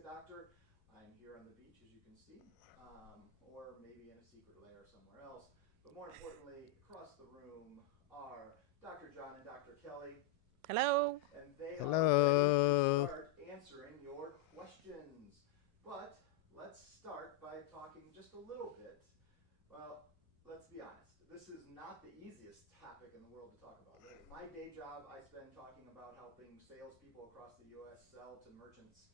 a doctor. I'm here on the beach, as you can see, or maybe in a secret lair somewhere else. But more importantly, across the room are Dr. John and Dr. Kelly. Hello. And they are ready to Hello. start answering your questions. But let's start by talking just a little bit. Well, let's be honest. This is not the easiest topic in the world to talk about. My day job, I spend talking about helping salespeople across the U.S. sell to merchants.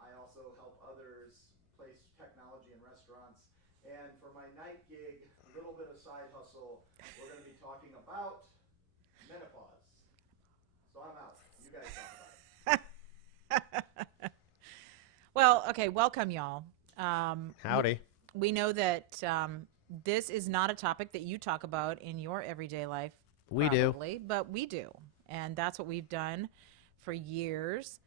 I also help others place technology in restaurants. And for my night gig, a little bit of side hustle, we're going to be talking about menopause. So I'm out. You guys talk about it. Well, okay, welcome, y'all. Howdy. We know that this is not a topic that you talk about in your everyday life, We probably, but we do. And that's what we've done for years.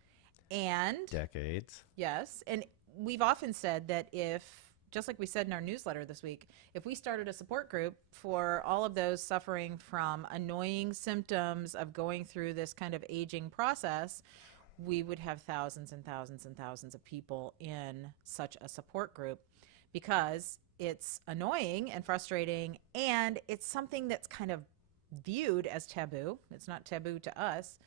And Decades. yes, and we've often said that if, just like we said in our newsletter this week, if we started a support group for all of those suffering from annoying symptoms of going through this kind of aging process, we would have thousands and thousands and thousands of people in such a support group because it's annoying and frustrating, and it's something that's kind of viewed as taboo. It's not taboo to us.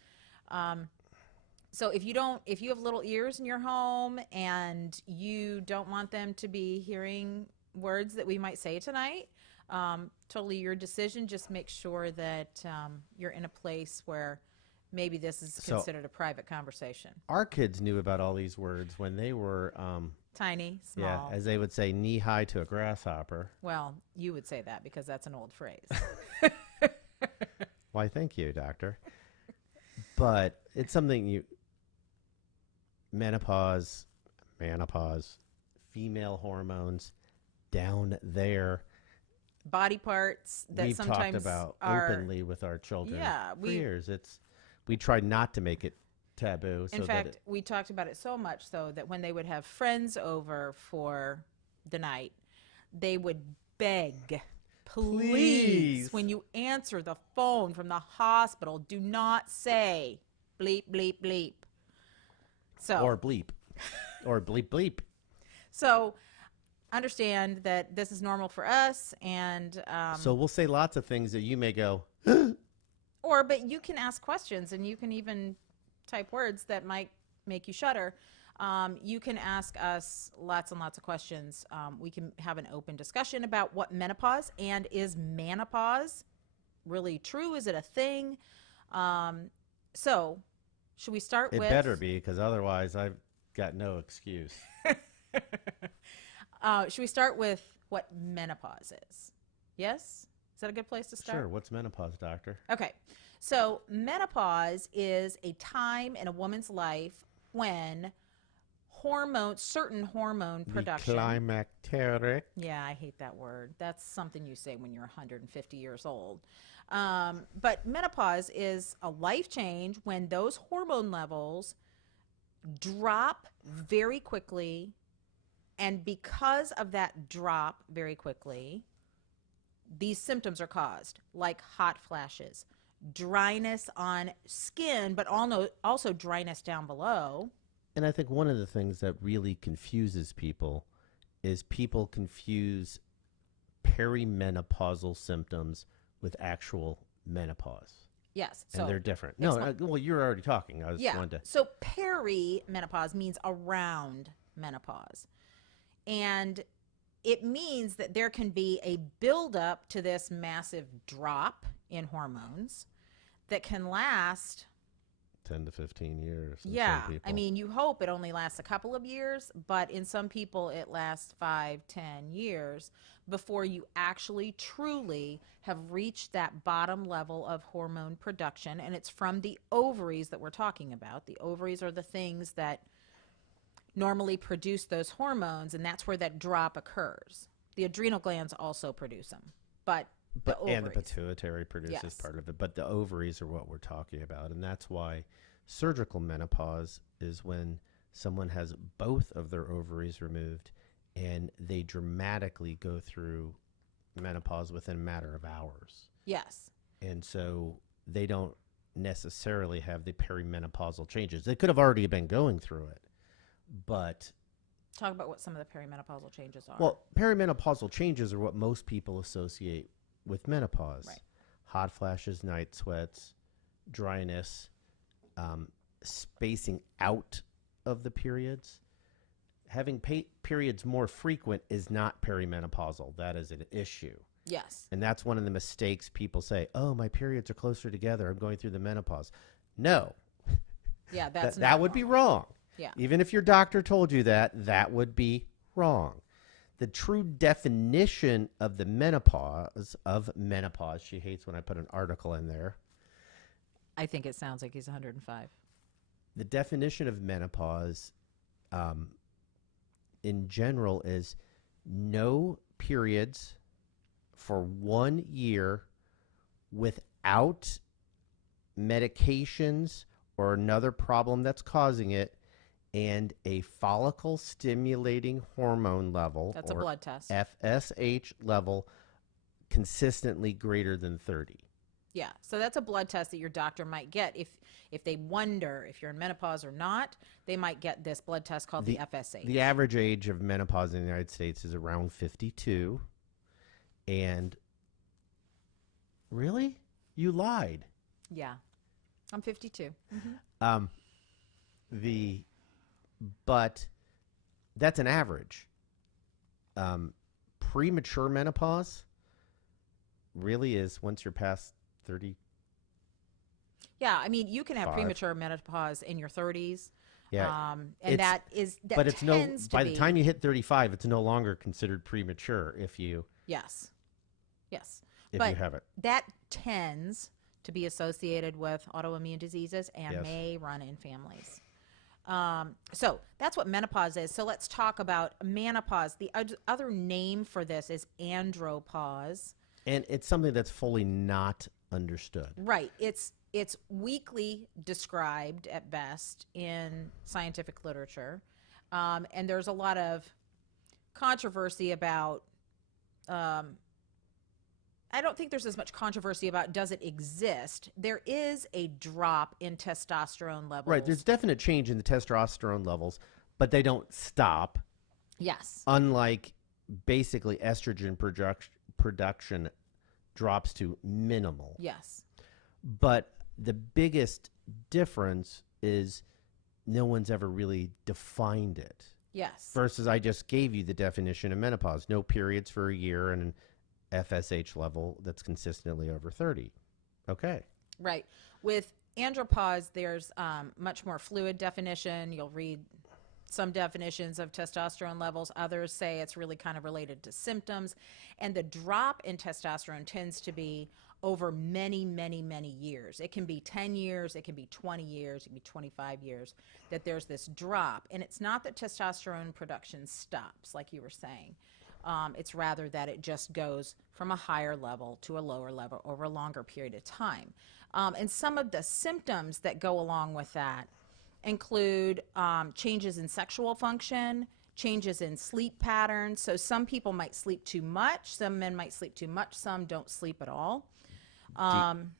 So if you have little ears in your home and you don't want them to be hearing words that we might say tonight, totally your decision. Just make sure that you're in a place where maybe this is So- considered a private conversation. Our kids knew about all these words when they were, Tiny, small. as they would say, knee high to a grasshopper. Well, you would say that because that's an old phrase. Why, thank you, doctor. But it's something menopause, female hormones down there. Body parts that We've sometimes talked about are openly with our children Yeah, for years. We tried not to make it taboo. In fact, we talked about it so much so that when they would have friends over for the night, they would beg, please, when you answer the phone from the hospital, do not say bleep, bleep, bleep. So, or bleep. Or bleep, bleep. so understand that this is normal for us, and So we'll say lots of things that you may go, but you can ask questions, and you can even type words that might make you shudder. You can ask us lots and lots of questions. We can have an open discussion about what menopause, and is menopause really true? Is it a thing? So should we start it with... better be, because otherwise I've got no excuse. Should we start with what menopause is? Yes? Is that a good place to start? Sure. What's menopause, doctor? Okay. So menopause is a time in a woman's life when certain hormone production. The climacteric. Yeah, I hate that word. That's something you say when you're 150 years old. But menopause is a life change when those hormone levels drop very quickly. And because of that drop very quickly, these symptoms are caused, like hot flashes, dryness on skin, but also dryness down below. And I think one of the things that really confuses people is people confuse perimenopausal symptoms with actual menopause. Yes. And they're different. it's No, not- well, you're already talking. I was Yeah. wanted to. So perimenopause means around menopause. And it means that there can be a buildup to this massive drop in hormones that can last. 10 to 15 years. in Yeah. some people. I mean, you hope it only lasts a couple of years, but in some people it lasts 5, 10 years before you actually truly have reached that bottom level of hormone production. And it's from the ovaries that we're talking about. The ovaries are the things that normally produce those hormones, and that's where that drop occurs. The adrenal glands also produce them, but the ovaries. And the pituitary produces Yes. part of it, but the ovaries are what we're talking about. And that's why surgical menopause is when someone has both of their ovaries removed and they dramatically go through menopause within a matter of hours. Yes. And so they don't necessarily have the perimenopausal changes. They could have already been going through it, But Talk about what some of the perimenopausal changes are. well, perimenopausal changes are what most people associate with menopause. Right. Hot flashes, night sweats, dryness, spacing out of the periods. Having periods more frequent is not perimenopausal. That is an issue. Yes. And that's one of the mistakes people say, oh, my periods are closer together. I'm going through the menopause. No, Yeah, that's that would be wrong. Yeah. Even if your doctor told you that, that would be wrong. The true definition of the menopause, she hates when I put an article in there. I think it sounds like he's 105. The definition of menopause in general is no periods for 1 year without medications or another problem that's causing it, and a follicle stimulating hormone level, That's a or blood test. FSH level, consistently greater than 30. Yeah. So that's a blood test that your doctor might get if they wonder if you're in menopause or not. They might get this blood test called the FSH. The average age of menopause in the United States is around 52. And really? You lied. Yeah. I'm 52. But that's an average. Premature menopause really is once you're past 30. Yeah, I mean, you can have 5. premature menopause in your 30s. Yeah, and that but it's tends to by be, the time you hit 35, it's no longer considered premature if you Yes. if But you have it. that tends to be associated with autoimmune diseases and Yes. may run in families. So that's what menopause is. So let's talk about menopause. The other name for this is andropause. And it's something that's fully not understood. Right. It's weakly described at best in scientific literature, and there's a lot of controversy about. I don't think there's as much controversy about does it exist. There is a drop in testosterone levels. Right. There's definite change in the testosterone levels, but they don't stop. Yes. Unlike basically estrogen production drops to minimal. Yes. But the biggest difference is no one's ever really defined it. Yes. Versus I just gave you the definition of menopause. No periods for a year and an FSH level that's consistently over 30. Okay. Right. With andropause, there's much more fluid definition. You'll read some definitions of testosterone levels. Others say it's really kind of related to symptoms. And the drop in testosterone tends to be over many, many, many years. It can be 10 years, it can be 20 years, it can be 25 years, that there's this drop. And it's not that testosterone production stops, like you were saying. It's rather that it just goes from a higher level to a lower level over a longer period of time. And some of the symptoms that go along with that include changes in sexual function, changes in sleep patterns. So some people might sleep too much, some men might sleep too much, some don't sleep at all.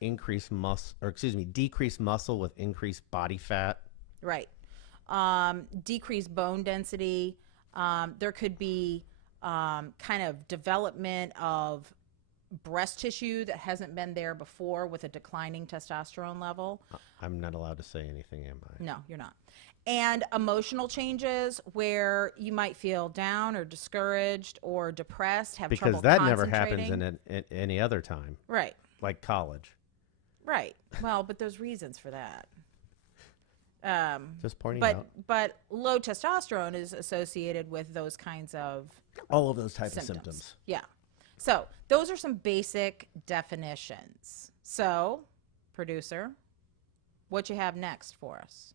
Decreased muscle with increased body fat. Right. Decreased bone density. There could be kind of development of breast tissue that hasn't been there before with a declining testosterone level. I'm not allowed to say anything, am I? No, you're not. And emotional changes where you might feel down or discouraged or depressed, have trouble because that concentrating. never happens in any other time. Right. Like college. Right. Well, but there's reasons for that. Just pointing out. But low testosterone is associated with those kinds of All of those types of symptoms. Yeah. So those are some basic definitions. So, producer, what you have next for us?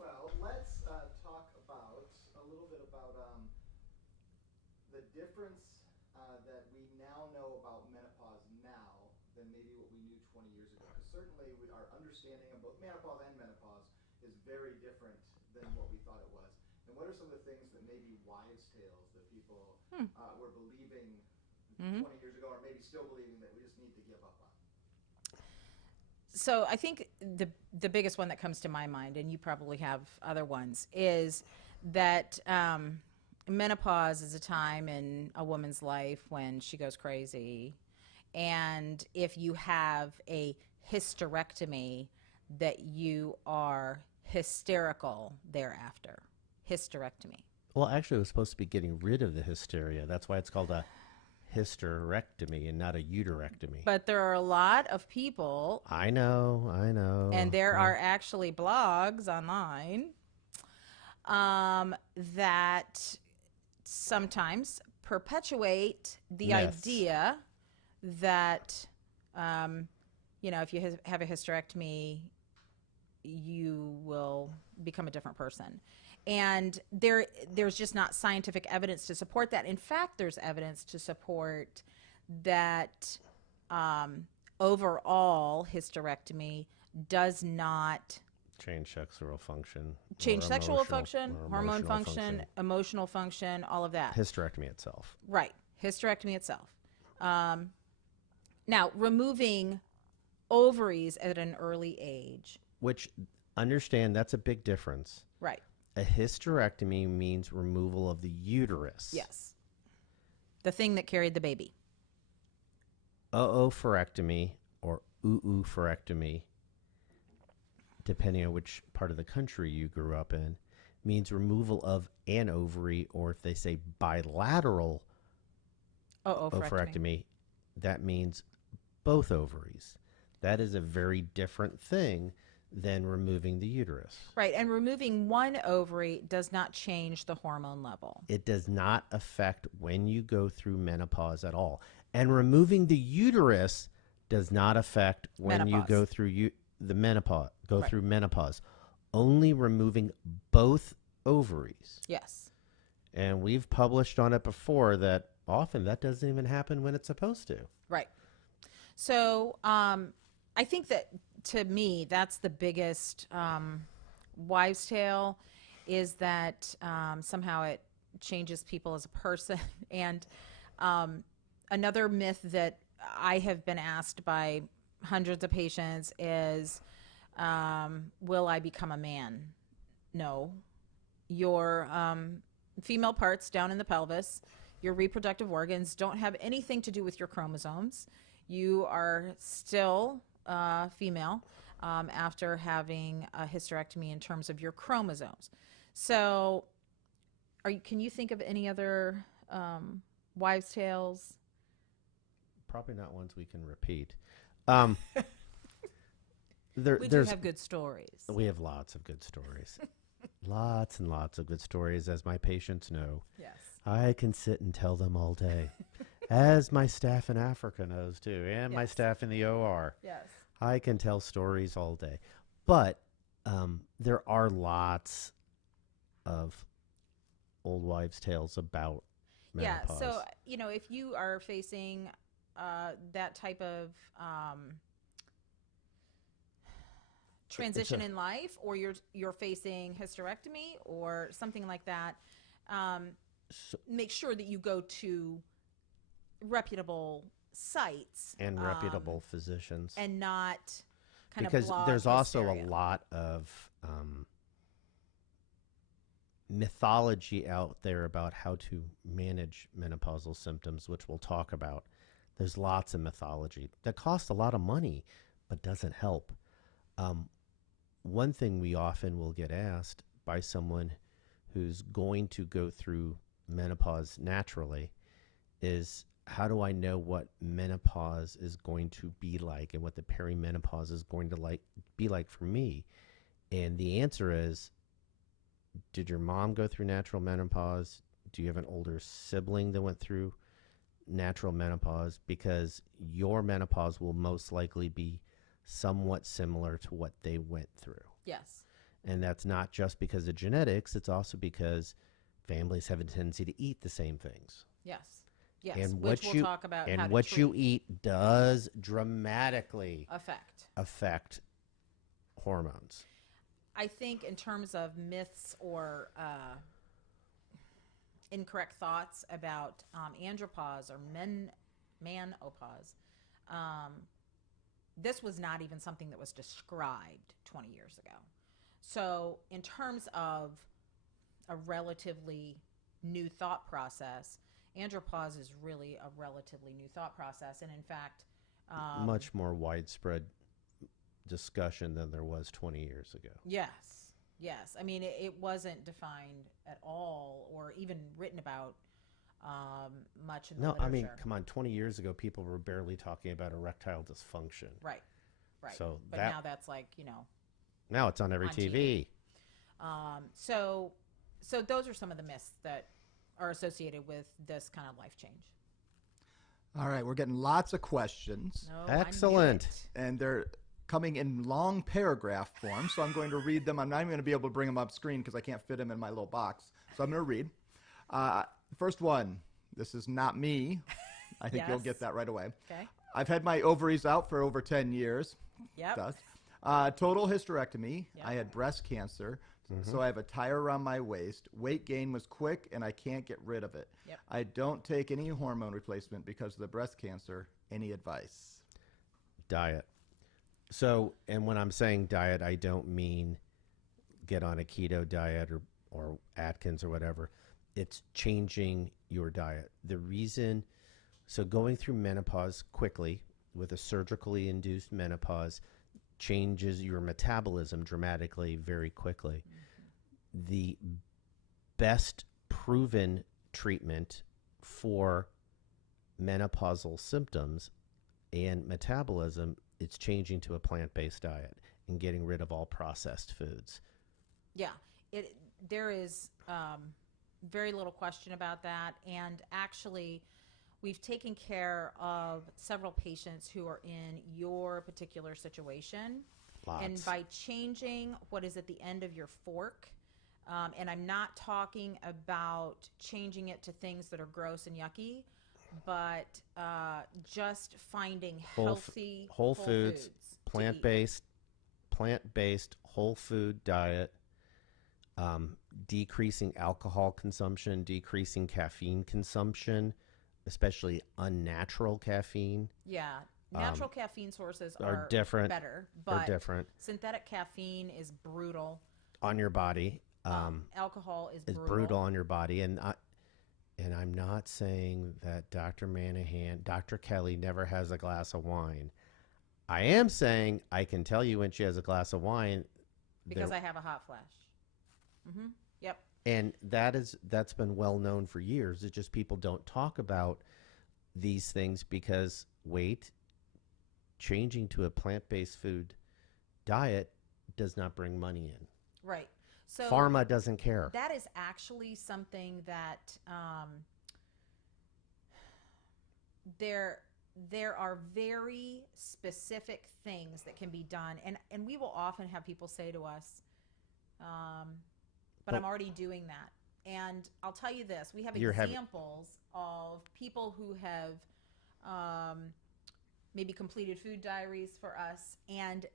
Well, let's talk about a little bit about the difference that we now know about menopause now than maybe what we knew 20 years ago. Because certainly our understanding of both menopause and menopause is very different than what we thought it was. And what are some of the things that maybe wives' tales that people were believing 20 years ago, or maybe still believing that we just need to give up on? So I think the biggest one that comes to my mind, and you probably have other ones, is that menopause is a time in a woman's life when she goes crazy, and if you have a hysterectomy, that you are hysterical thereafter. Hysterectomy. Well, actually, it was supposed to be getting rid of the hysteria. That's why it's called a hysterectomy and not a uterectomy. But there are a lot of people, I know. and there are actually blogs online that sometimes perpetuate the Myths. idea that, if you have a hysterectomy, you will become a different person. And there's just not scientific evidence to support that. In fact, there's evidence to support that overall hysterectomy does not change sexual function. change or sexual emotional- function, or hormone emotional function, emotional function, all of that. Hysterectomy itself. Right. Hysterectomy itself. Now, removing ovaries at an early age. Which, understand, that's a big difference. Right. A hysterectomy means removal of the uterus. Yes. The thing that carried the baby. Oophorectomy or oophorectomy, depending on which part of the country you grew up in, means removal of an ovary, or if they say bilateral oophorectomy, that means both ovaries. That is a very different thing than removing the uterus. Right, and removing one ovary does not change the hormone level. It does not affect when you go through menopause at all. And removing the uterus does not affect when you go through the menopause, through menopause. Only removing both ovaries. Yes. And we've published on it before that often that doesn't even happen when it's supposed to. Right. So I think that, to me, that's the biggest wives' tale, is that somehow it changes people as a person. And another myth that I have been asked by hundreds of patients is, will I become a man? No. Your female parts down in the pelvis, your reproductive organs, don't have anything to do with your chromosomes. You are still female after having a hysterectomy in terms of your chromosomes. So can you think of any other wives' tales? Probably not ones we can repeat. We do have good stories. We have lots of good stories. Lots and lots of good stories, as my patients know. Yes. I can sit and tell them all day, as my staff in Africa knows too, and my staff in the OR. Yes. I can tell stories all day. But there are lots of old wives' tales about menopause. Yeah, so, if you are facing that type of transition in life, or you're facing hysterectomy or something like that, make sure that you go to reputable sites and reputable physicians, and not kind because of blog there's also hysteria. a lot of mythology out there about how to manage menopausal symptoms, which we'll talk about. There's lots of mythology that costs a lot of money but doesn't help. One thing we often will get asked by someone who's going to go through menopause naturally is, how do I know what menopause is going to be like and what the perimenopause is going to be like for me? And the answer is, did your mom go through natural menopause? Do you have an older sibling that went through natural menopause? Because your menopause will most likely be somewhat similar to what they went through. Yes. And that's not just because of genetics. It's also because families have a tendency to eat the same things. Yes. Yes. And which we'll talk about. And how to what treat. you eat does dramatically affect hormones. I think in terms of myths or incorrect thoughts about andropause or menopause, this was not even something that was described 20 years ago. So in terms of a relatively new thought process, andropause is really a relatively new thought process. And in fact, Much more widespread discussion than there was 20 years ago. yes. I mean, it wasn't defined at all or even written about much in the literature. I mean, come on, 20 years ago, people were barely talking about erectile dysfunction. Right. So but now that's like, now it's on every TV. So those are some of the myths that are associated with this kind of life change. All right, we're getting lots of questions. No, I knew Excellent. it. And they're coming in long paragraph form, so I'm going to read them. I'm not even going to be able to bring them up screen because I can't fit them in my little box. So I'm going to read. First one, this is not me. I think you'll Yes. get that right away. Okay. I've had my ovaries out for over 10 years. Yep. Does. Total hysterectomy. Yep. I had breast cancer, so I have a tire around my waist. Weight gain was quick, and I can't get rid of it. Yep. I don't take any hormone replacement because of the breast cancer. Any advice? Diet. So, and when I'm saying diet, I don't mean get on a keto diet or Atkins or whatever. It's changing your diet. The reason, so going through menopause quickly with a surgically induced menopause changes your metabolism dramatically very quickly. The best proven treatment for menopausal symptoms and metabolism, it's changing to a plant-based diet and getting rid of all processed foods. Yeah, there is very little question about that. And actually, we've taken care of several patients who are in your particular situation. Lots. And by changing what is at the end of your fork, and I'm not talking about changing it to things that are gross and yucky, but just finding healthy whole foods, plant-based whole food diet, decreasing alcohol consumption, decreasing caffeine consumption, especially unnatural caffeine. Yeah, natural caffeine sources are different. better, Are but different synthetic caffeine is brutal. on your body. Alcohol is Brutal on your body, and I'm not saying that Dr. Kelly never has a glass of wine. I am saying I can tell you when she has a glass of wine. Because I have a hot flash. Yep. And that's been well known for years. It's just people don't talk about these things because changing to a plant-based food diet does not bring money in. Right. So Pharma doesn't care. that is actually something that there are very specific things that can be done, and we will often have people say to us, but I'm already doing that. And I'll tell you this, we have examples of people who have maybe completed food diaries for us, and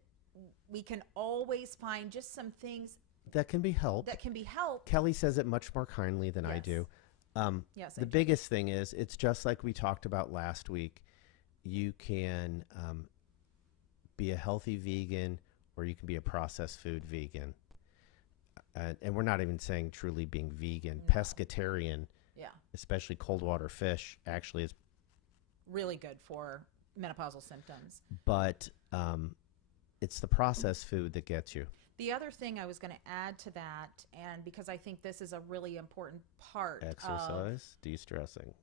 we can always find just some things that can be helped. Kelly says it much more kindly than I Yes. do. Yes, The biggest thing is, it's just like we talked about last week. You can be a healthy vegan, or you can be a processed food vegan. And we're not even saying truly being vegan. No. Pescatarian, Yeah, especially cold water fish, actually is. really good for menopausal symptoms. But it's the processed food that gets you. The other thing I was going to add to that, and because I think this is a really important part Exercise, de-stressing.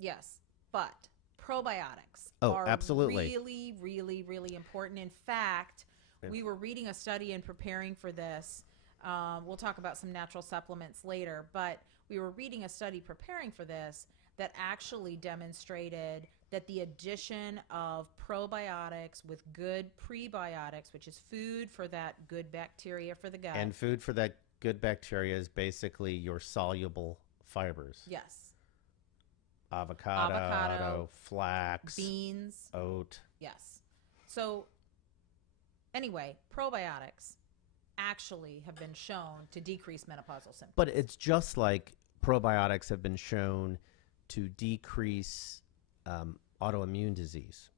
Yes, but probiotics Oh, are absolutely. really, really, really important. In fact, we were reading a study and preparing for this. We'll talk about some natural supplements later, but we were reading a study preparing for this that actually demonstrated that the addition of probiotics with good prebiotics, which is food for that good bacteria for the gut. And food for that good bacteria is basically your soluble fibers. Yes. Avocado, flax, Beans. oat. Yes. So anyway, probiotics actually have been shown to decrease menopausal symptoms. But it's just like probiotics have been shown to decrease autoimmune disease.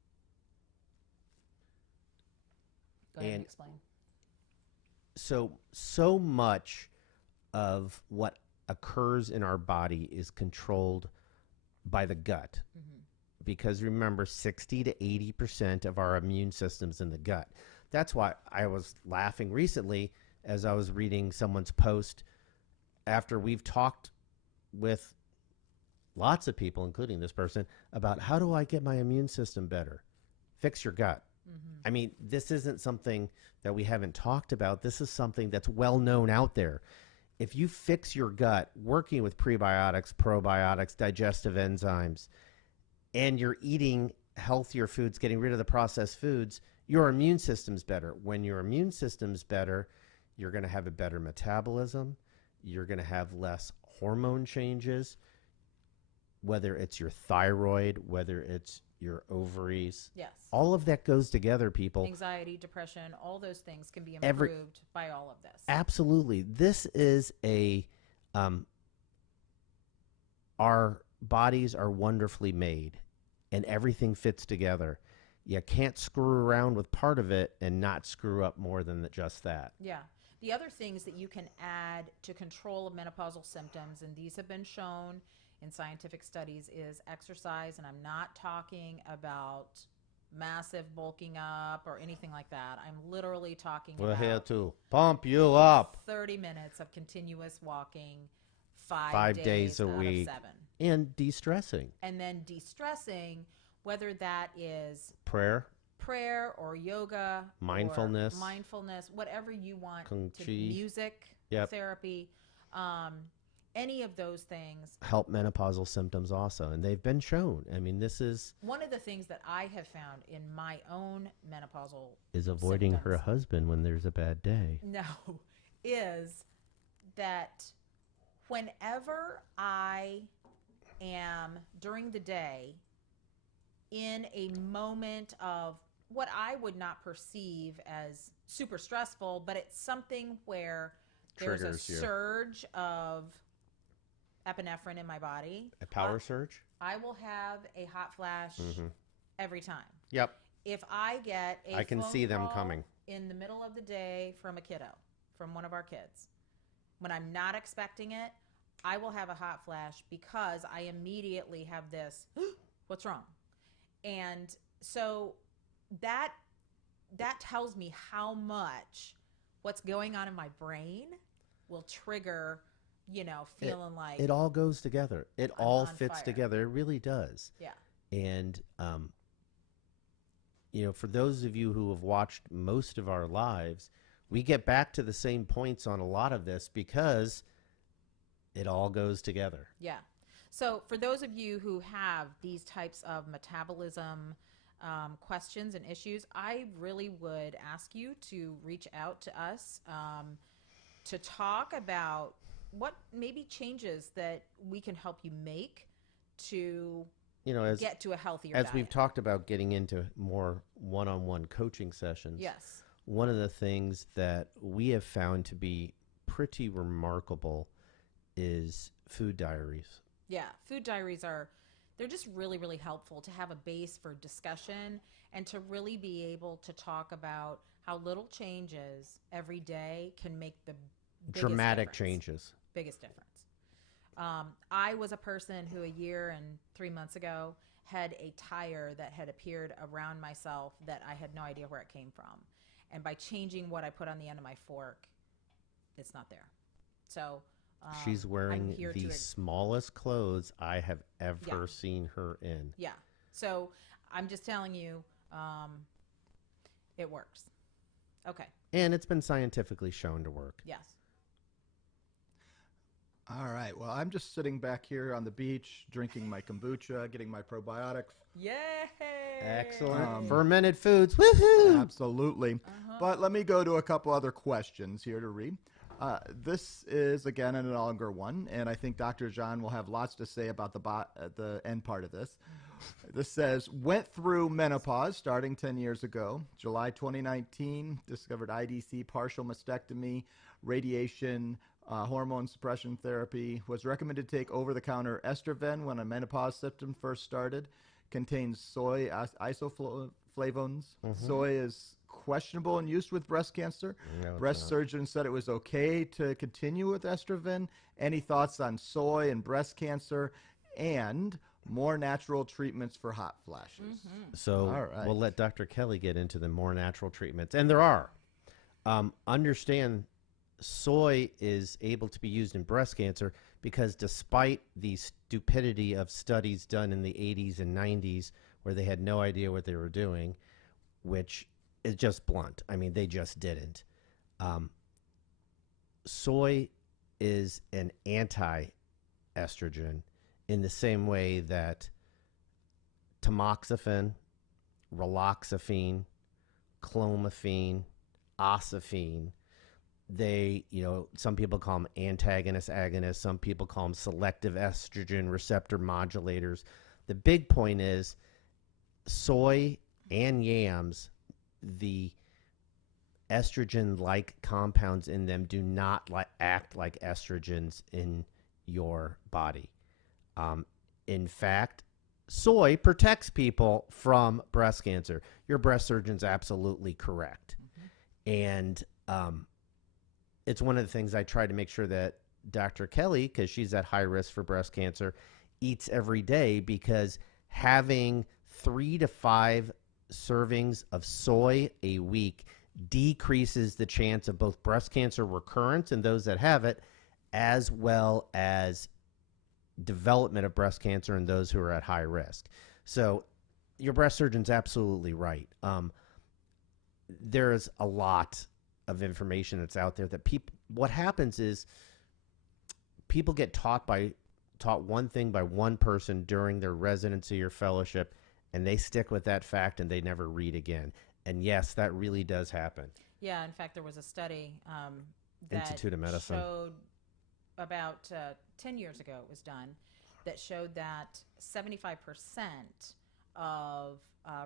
Go ahead and And explain. so much of what occurs in our body is controlled by the gut. Because remember, 60 to 80% of our immune system's in the gut. That's why I was laughing recently as I was reading someone's post after we've talked with lots of people, including this person, about how do I get my immune system better? Fix your gut. I mean, this isn't something that we haven't talked about. This is something that's well known out there. If you fix your gut, working with prebiotics, probiotics, digestive enzymes, and you're eating healthier foods, getting rid of the processed foods, your immune system's better. When your immune system's better, you're going to have a better metabolism. You're going to have less hormone changes, whether it's your thyroid, whether it's your ovaries. Yes. All of that goes together, people. Anxiety, depression, all those things can be improved by all of this. Absolutely. This is our bodies are wonderfully made and everything fits together. You can't screw around with part of it and not screw up more than just that. Yeah. The other things that you can add to control of menopausal symptoms, and these have been shown in scientific studies, is exercise. And I'm not talking about massive bulking up or anything like that. I'm literally talking We're about here to pump you up. 30 minutes of continuous walking, 5 5 days a out week. of 7. And de-stressing. And then de-stressing, whether that is Prayer. or yoga, Mindfulness. or mindfulness, whatever you want, Kung to Chi. music, Yep. therapy, any of those things. Help menopausal symptoms also. And they've been shown. I mean, this is One of the things that I have found in my own menopausal avoiding her symptoms, husband when there's a bad day. no, is that whenever I am during the day in a moment of what I would not perceive as super stressful, but it's something where there's a Triggers you. surge of epinephrine in my body. A power surge? I will have a hot flash every time. Yep. If I get a I can phone see them call coming. in the middle of the day from a kiddo, from one of our kids, when I'm not expecting it, I will have a hot flash because I immediately have this, what's wrong? And so that tells me how much what's going on in my brain will trigger, feeling like It all goes together. It I'm all on fits fire. together. It really does. Yeah. And, for those of you who have watched most of our lives, we get back to the same points on a lot of this because it all goes together. Yeah. So for those of you who have these types of metabolism questions and issues, I really would ask you to reach out to us to talk about what maybe changes that we can help you make to get to a healthier as diet. we've talked about getting into more one-on-one coaching sessions. Yes. One of the things that we have found to be pretty remarkable is food diaries. Yeah, food diaries they're just really, really helpful to have a base for discussion and to really be able to talk about how little changes every day can make the Dramatic biggest difference. I was a person who a year and 3 months ago had a tire that had appeared around myself that I had no idea where it came from. And by changing what I put on the end of my fork, it's not there. So she's wearing I'm here the to smallest clothes I have ever seen her in. Yeah. So I'm just telling you, it works. Okay. And it's been scientifically shown to work. Yes. All right. Well, I'm just sitting back here on the beach, drinking my kombucha, getting my probiotics. Yay! Excellent. Fermented foods. Woohoo! Absolutely. But let me go to a couple other questions here to read. This is, again, an longer one, and I think Dr. John will have lots to say about the end part of this. This says, went through menopause starting 10 years ago. July 2019, discovered IDC, partial mastectomy, radiation, hormone suppression therapy. Was recommended to take over-the-counter Estroven when a menopause symptom first started. Contains soy isoflavones. Soy is questionable in use with breast cancer. No, it's Breast not. surgeons said it was okay to continue with estrogen. Any thoughts on soy and breast cancer and more natural treatments for hot flashes? So All right. we'll let Dr. Kelly get into the more natural treatments. And there are. Understand soy is able to be used in breast cancer because despite the stupidity of studies done in the 80s and 90s where they had no idea what they were doing, which is just blunt. I mean, they just didn't. Soy is an anti-estrogen in the same way that tamoxifen, raloxifene, clomiphene, oxifene, some people call them antagonist agonists, some people call them selective estrogen receptor modulators. The big point is soy and yams, the estrogen-like compounds in them do not act like estrogens in your body. In fact, soy protects people from breast cancer. Your breast surgeon's absolutely correct. And it's one of the things I try to make sure that Dr. Kelly, because she's at high risk for breast cancer, eats every day, because having 3 to 5 servings of soy a week decreases the chance of both breast cancer recurrence in those that have it, as well as development of breast cancer in those who are at high risk. So your breast surgeon's absolutely right. There is a lot of information that's out there that what happens is people get taught one thing by one person during their residency or fellowship, and they stick with that fact and they never read again. And yes, that really does happen. Yeah, in fact, there was a study that Institute of Medicine showed about 10 years ago it was done, that showed that 75% of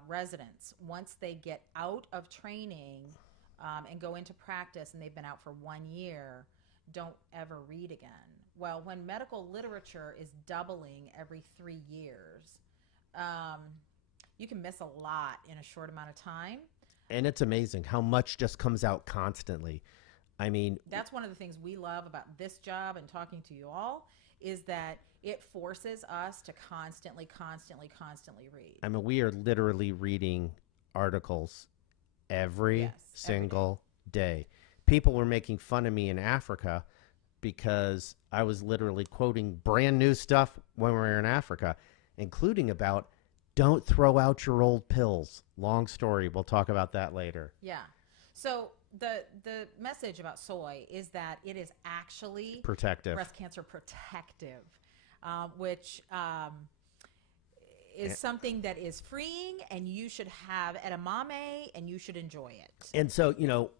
residents, once they get out of training and go into practice, and they've been out for 1 year, don't ever read again. Well, when medical literature is doubling every 3 years, you can miss a lot in a short amount of time. And it's amazing how much just comes out constantly. I mean, that's one of the things we love about this job and talking to you all, is that it forces us to constantly read. I mean, we are literally reading articles every single day. People were making fun of me in Africa because I was literally quoting brand new stuff when we were in Africa, including about don't throw out your old pills. Long story. We'll talk about that later. Yeah. So the message about soy is that it is actually protective, breast cancer protective, which is something that is freeing, and you should have edamame, and you should enjoy it. And so,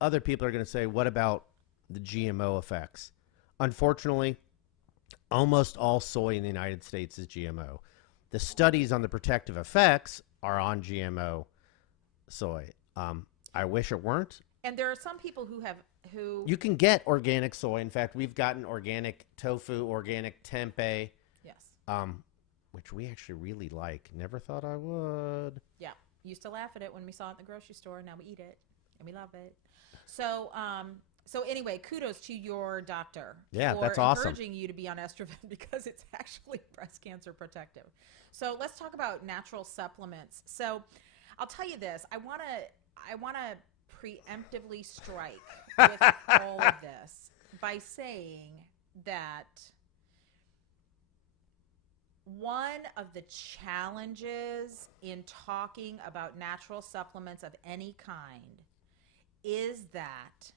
other people are going to say, what about the GMO effects? Unfortunately, almost all soy in the United States is GMO. The studies on the protective effects are on GMO soy. I wish it weren't. And there are some people who you can get organic soy. In fact, we've gotten organic tofu, organic tempeh. Yes. Which we actually really like. Never thought I would. Yeah. Used to laugh at it when we saw it in the grocery store. Now we eat it and we love it. So anyway, kudos to your doctor. Yeah, for that's awesome. Encouraging you to be on estrogen because it's actually breast cancer protective. So let's talk about natural supplements. So I'll tell you this. I want to preemptively strike with all of this by saying that one of the challenges in talking about natural supplements of any kind is that,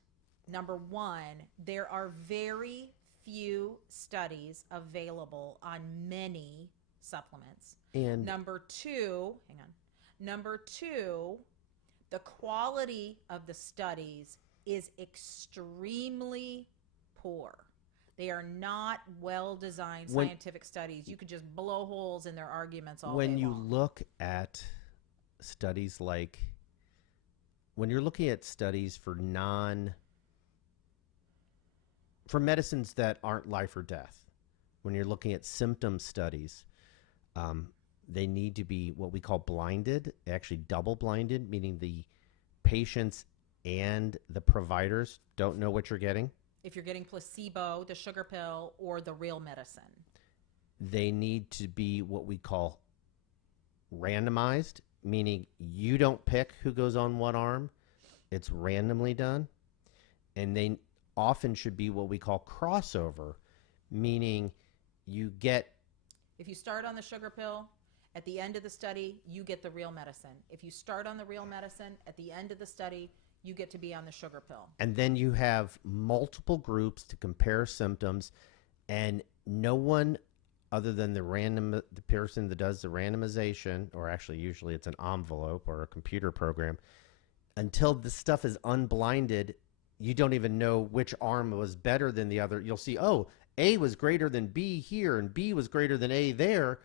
number one, there are very few studies available on many supplements. And Number two, the quality of the studies is extremely poor. They are not well-designed scientific studies. You could just blow holes in their arguments all day long. When you look at studies when you're looking at studies for medicines that aren't life or death, when you're looking at symptom studies, they need to be what we call blinded, actually double blinded, meaning the patients and the providers don't know what you're getting, If you're getting placebo, the sugar pill, or the real medicine. they need to be what we call randomized, meaning you don't pick who goes on what arm. It's randomly done. And they often should be what we call crossover, meaning you get. If you start on the sugar pill, at the end of the study, you get the real medicine. If you start on the real medicine, at the end of the study, you get to be on the sugar pill. And then you have multiple groups to compare symptoms, and no one other than the person that does the randomization, or actually usually it's an envelope or a computer program, until the stuff is unblinded, you don't even know which arm was better than the other. You'll see, oh, A was greater than B here, and B was greater than A there,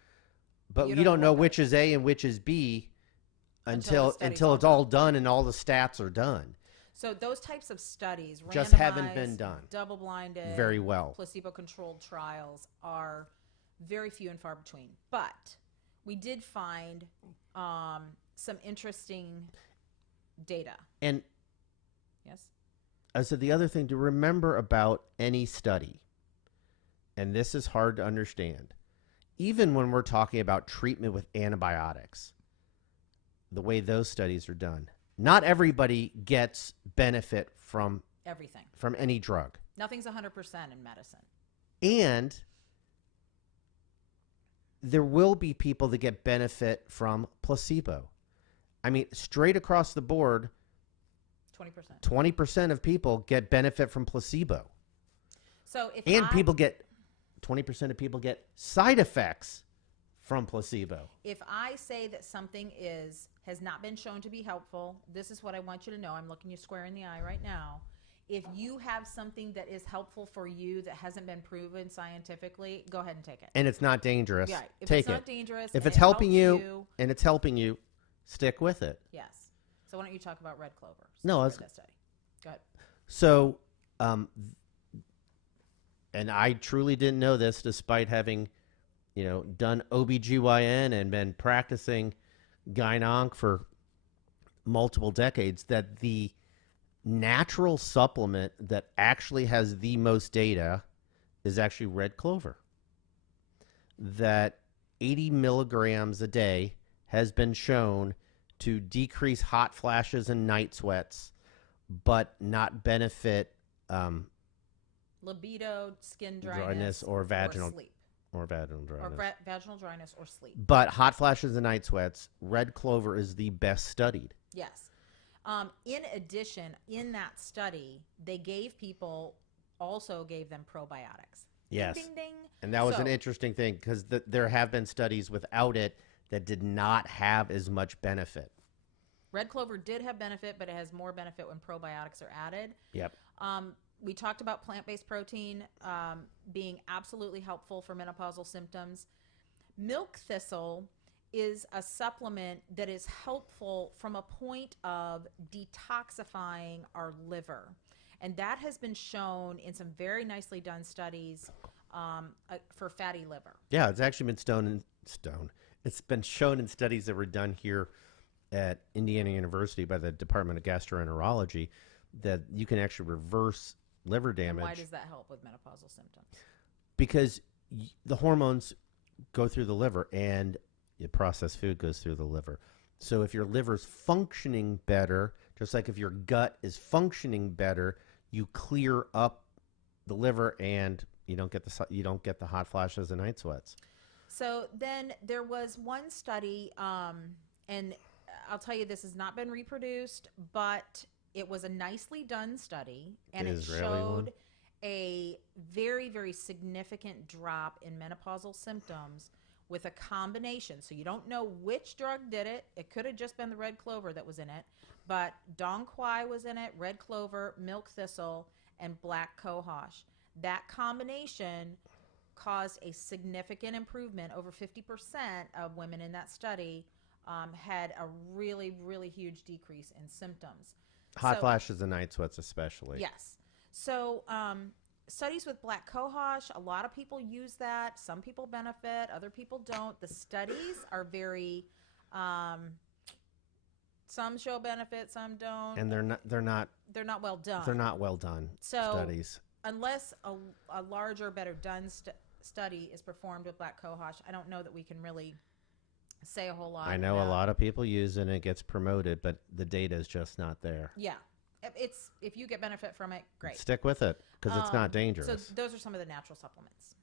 but you don't know which is A and which is B until it's all done and all the stats are done. So those types of studies, just haven't been done. Double-blinded, very well, placebo-controlled trials are very few and far between. But we did find some interesting data. And yes, so the other thing to remember about any study, and this is hard to understand, even when we're talking about treatment with antibiotics, the way those studies are done, not everybody gets benefit from everything, from any drug. Nothing's 100% in medicine. And there will be people that get benefit from placebo. I mean, straight across the board, 20% of people get benefit from placebo. So if people get 20% of people get side effects from placebo. If I say that something has not been shown to be helpful, this is what I want you to know. I'm looking you square in the eye right now. If you have something that is helpful for you that hasn't been proven scientifically, go ahead and take it. And it's not dangerous. Yeah, if take it's not it. dangerous, if it's helping you and it's helping you, stick with it. Yes. So why don't you talk about red clover? No, that study. Go ahead. So, and I truly didn't know this, despite having, done OBGYN and been practicing gyn-onc for multiple decades, that the natural supplement that actually has the most data is actually red clover. That 80 milligrams a day has been shown to decrease hot flashes and night sweats, but not benefit libido, skin dryness or vaginal sleep. Or vaginal dryness. Or vaginal dryness or sleep. But hot flashes and night sweats, red clover is the best studied. Yes. In addition, in that study, they also gave them probiotics. Yes. Ding, ding, ding. And that was an interesting thing, because there have been studies without it that did not have as much benefit. Red clover did have benefit, but it has more benefit when probiotics are added. Yep. We talked about plant-based protein being absolutely helpful for menopausal symptoms. Milk thistle is a supplement that is helpful from a point of detoxifying our liver. And that has been shown in some very nicely done studies for fatty liver. Yeah, it's actually been It's been shown in studies that were done here at Indiana University by the Department of Gastroenterology that you can actually reverse liver damage. And why does that help with menopausal symptoms? Because the hormones go through the liver, and processed food goes through the liver. So if your liver's functioning better, just like if your gut is functioning better, you clear up the liver, and you don't get the hot flashes and night sweats. So then there was one study, and I'll tell you, this has not been reproduced, but it was a nicely done study, and it showed a very, very significant drop in menopausal symptoms with a combination. So you don't know which drug did it. It could have just been the red clover that was in it, but dong quai was in it, red clover, milk thistle, and black cohosh. That combination caused a significant improvement. Over 50% of women in that study had a really, really huge decrease in symptoms. Hot flashes and night sweats especially. Yes. So studies with black cohosh, a lot of people use that. Some people benefit, other people don't. The studies are very Some show benefit, some don't. And they're not They're not well done. they're not well done So studies. unless a larger, better done study is performed with black cohosh, I don't know that we can really say a whole lot. I know a about- lot of people use it and it gets promoted, but the data is just not there. Yeah, it's if you get benefit from it, great. Stick with it because it's not dangerous. So those are some of the natural supplements.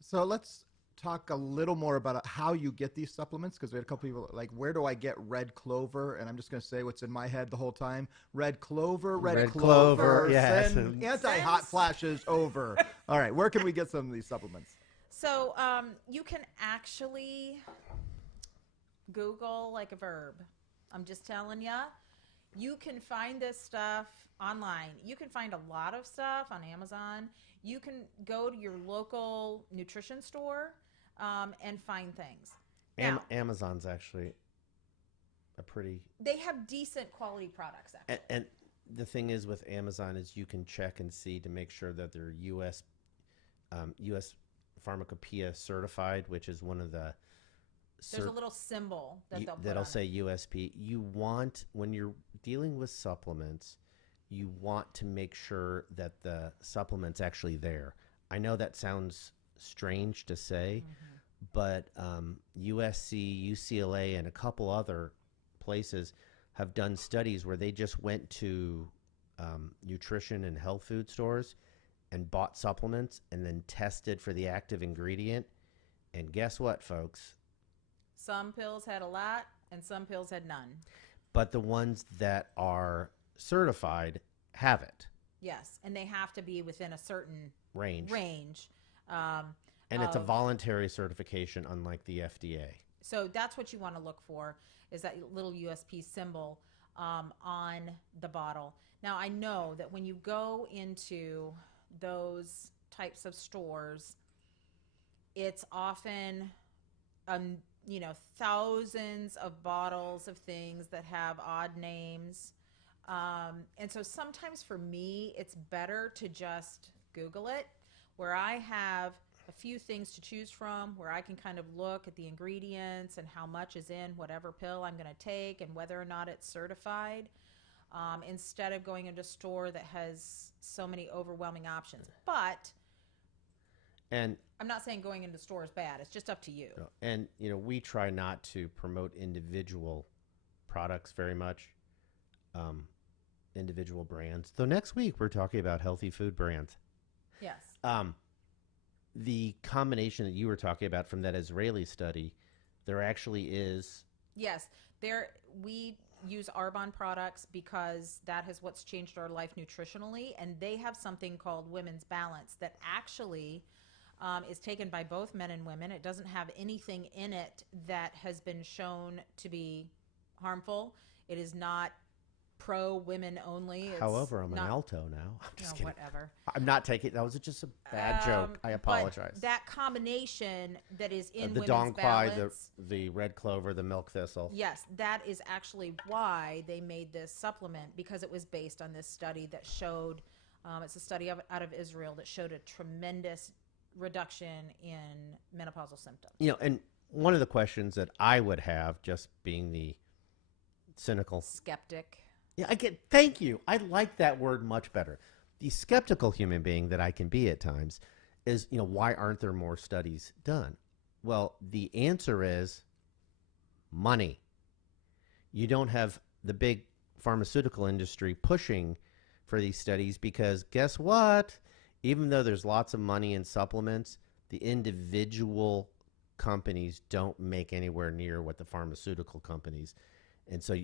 So let's talk a little more about how you get these supplements, because we had a couple people like, where do I get red clover? And I'm just going to say what's in my head the whole time. Red clover, red clover. yes. Send anti-hot flashes over. All right, where can we get some of these supplements? So you can actually Google like a verb. I'm just telling you. You can find this stuff online. You can find a lot of stuff on Amazon. You can go to your local nutrition store and find things. Now, Amazon's actually a pretty... they have decent quality products, actually. And the thing is with Amazon is you can check and see to make sure that they're U.S. Pharmacopoeia certified, which is one of the... There's a little symbol that they'll put that'll on say it. USP. You want, when you're dealing with supplements, you want to make sure that the supplement's actually there. I know that sounds strange to say, but USC, UCLA, and a couple other places have done studies where they just went to nutrition and health food stores and bought supplements and then tested for the active ingredient. And guess what, folks? Some pills had a lot, and some pills had none. But the ones that are certified have it. Yes, and they have to be within a certain Range. And It's a voluntary certification, unlike the FDA. So that's what you want to look for, is that little USP symbol on the bottle. Now, I know that when you go into those types of stores, it's often thousands of bottles of things that have odd names. And so sometimes for me, it's better to just Google it, where I have a few things to choose from, where I can kind of look at the ingredients and how much is in whatever pill I'm going to take and whether or not it's certified, instead of going into a store that has so many overwhelming options. But And I'm not saying going into store is bad. It's just up to you. and we try not to promote individual products very much, individual brands. Though next week we're talking about healthy food brands. Yes. The combination that you were talking about from that Israeli study, there actually is. Yes. We use Arbonne products because that is what's changed our life nutritionally, and they have something called Women's Balance that actually is taken by both men and women. It doesn't have anything in it that has been shown to be harmful. It is not pro-women only. It's However, I'm not, an alto now. I'm just kidding. Whatever. I'm not taking. That was just a bad joke. I apologize. But that combination that is in The Women's Dongquai, Balance, the red clover, the milk thistle. yes, that is actually why they made this supplement, because it was based on this study that showed, it's a study out of Israel that showed a tremendous reduction in menopausal symptoms. And one of the questions that I would have, just being the cynical Skeptic. Yeah, thank you. I like that word much better. The skeptical human being that I can be at times is, why aren't there more studies done? Well, the answer is money. You don't have the big pharmaceutical industry pushing for these studies because guess what? Even though there's lots of money in supplements, the individual companies don't make anywhere near what the pharmaceutical companies. And so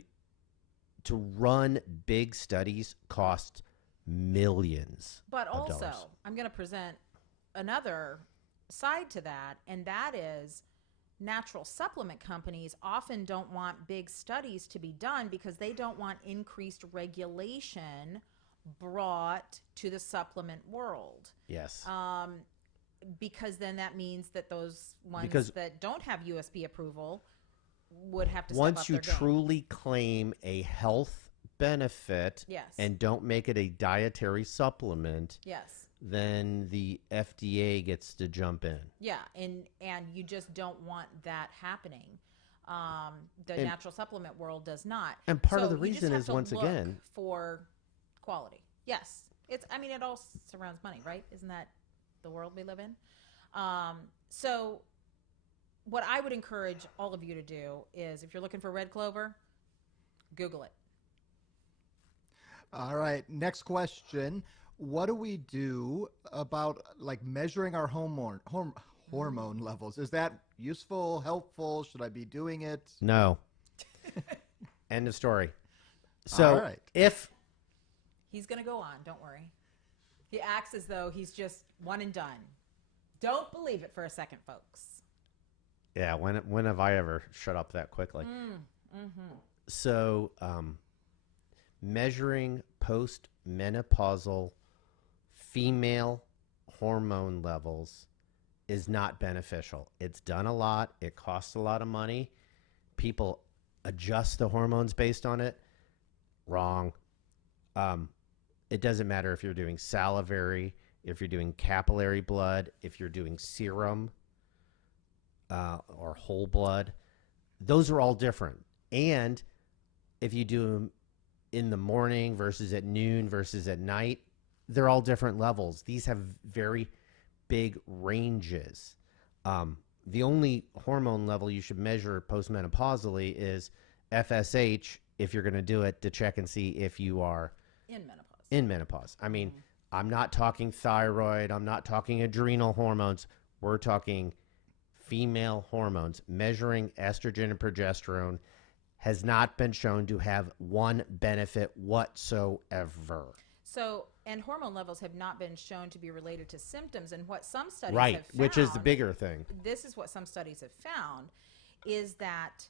to run big studies costs millions. But of also, dollars. I'm going to present another side to that, and that is natural supplement companies often don't want big studies to be done because they don't want increased regulation brought to the supplement world. Yes. Because then that means that those ones that don't have USP approval would have to step Once up you their game. truly claim a health benefit Yes. and don't make it a dietary supplement, Yes. then the FDA gets to jump in. Yeah, and you just don't want that happening. The And- natural supplement world does not. And part of So the you just reason have is, to once look again, for quality. Yes, it all surrounds money, right? Isn't that the world we live in? So what I would encourage all of you to do is, if you're looking for red clover, Google it. All right. Next question. What do we do about like measuring our hormone levels? Is that useful, helpful? Should I be doing it? no. End of story. So All right. if He's going to go on. Don't worry. He acts as though he's just one and done. Don't believe it for a second, folks. yeah, when have I ever shut up that quickly? So measuring postmenopausal female hormone levels is not beneficial. It's done a lot. It costs a lot of money. People adjust the hormones based on it. Wrong. It doesn't matter if you're doing salivary, if you're doing capillary blood, if you're doing serum or whole blood. Those are all different. And if you do them in the morning versus at noon versus at night, they're all different levels. These have very big ranges. The only hormone level you should measure postmenopausally is FSH if you're going to do it to check and see if you are In menopause. in menopause. I mean, I'm not talking thyroid. I'm not talking adrenal hormones. We're talking female hormones. Measuring estrogen and progesterone has not been shown to have one benefit whatsoever. So, and hormone levels have not been shown to be related to symptoms. And what some studies Right, have found, which is the bigger thing. This is what some studies have found, is that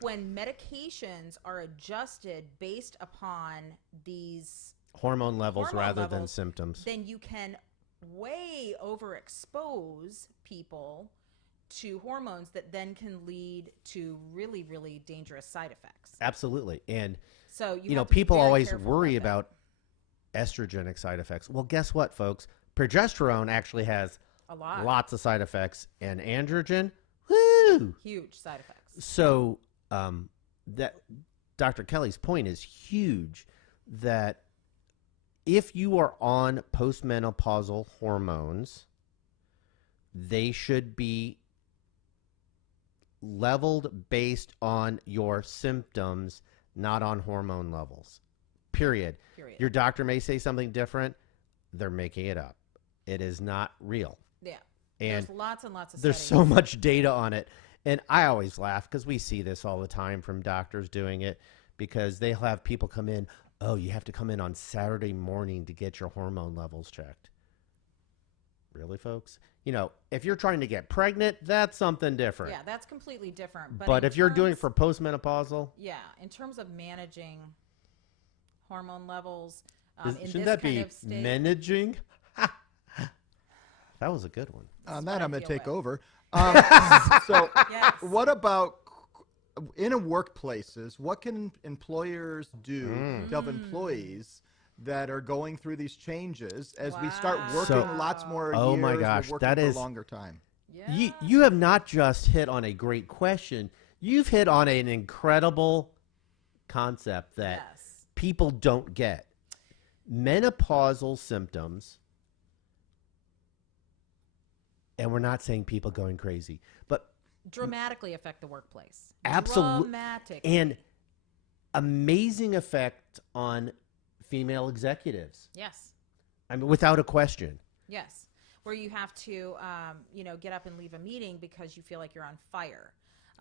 when medications are adjusted based upon these Hormone levels hormone rather than levels, symptoms. then you can way overexpose people to hormones that then can lead to really, really dangerous side effects. Absolutely. And, So you know, have to be people very always careful worry that. about estrogenic side effects. Well, guess what, folks? Progesterone actually has A lot. lots of side effects, and androgen, woo! Huge side effects. So that Dr. Kelly's point is huge, that if you are on postmenopausal hormones, they should be leveled based on your symptoms, not on hormone levels. Period. Your doctor may say something different. They're making it up. It is not real. Yeah. And there's lots and lots of there's studies. so much data on it. And I always laugh because we see this all the time from doctors doing it, because they'll have people come in, oh, you have to come in on Saturday morning to get your hormone levels checked. Really, folks? You know, if you're trying to get pregnant, that's something different. Yeah, that's completely different. But in if you're doing terms- for postmenopausal, Yeah, in terms of managing hormone levels, in shouldn't this that kind be of state, managing? That was a good one. On what that, I I'm going to deal take with. over. So, Yes. what about in workplaces? What can employers do to help employees that are going through these changes as we start working So- lots more Oh years? my we're gosh, working that for is- a longer time. Yeah. You have not just hit on a great question. You've hit on an incredible concept that Yes. people don't get. Menopausal symptoms, and we're not saying people going crazy, but Dramatically affect the workplace. Absolute- Dramatic. and amazing effect on female executives. Yes. I mean, without a question. Yes. Where you have to, get up and leave a meeting because you feel like you're on fire.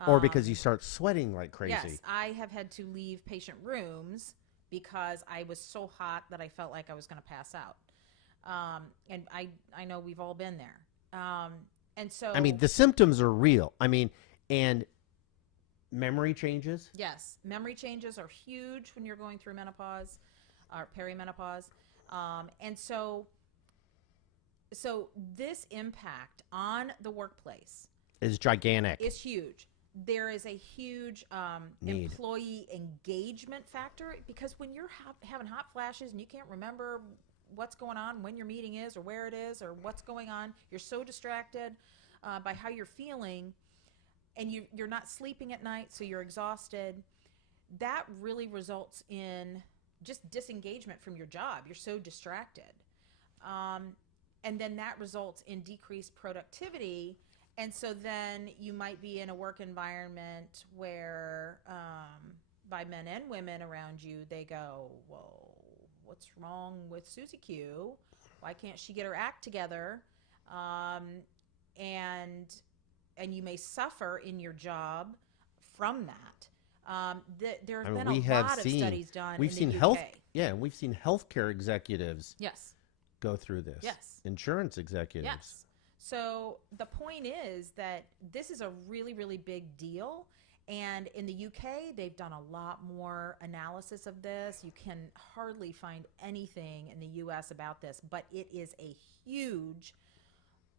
Or because you start sweating like crazy. Yes, I have had to leave patient rooms because I was so hot that I felt like I was going to pass out. And I know we've all been there. And so, I mean, the symptoms are real. I mean, and memory changes. yes, memory changes are huge when you're going through menopause or perimenopause. And so this impact on the workplace Is gigantic. is huge. There is a huge Need. employee engagement factor, because when you're having hot flashes and you can't remember what's going on, when your meeting is or where it is or what's going on, you're so distracted. by how you're feeling, and you're not sleeping at night, so you're exhausted, that really results in just disengagement from your job. You're so distracted. And then that results in decreased productivity. And so then you might be in a work environment where, by men and women around you, they go, well, what's wrong with Susie Q? Why can't she get her act together? And you may suffer in your job from that. There have been a lot of studies done in the UK. We've seen healthcare executives Yes. go through this. Yes. Insurance executives. Yes. So the point is that this is a really, really big deal. And in the UK, they've done a lot more analysis of this. You can hardly find anything in the US about this, but it is a huge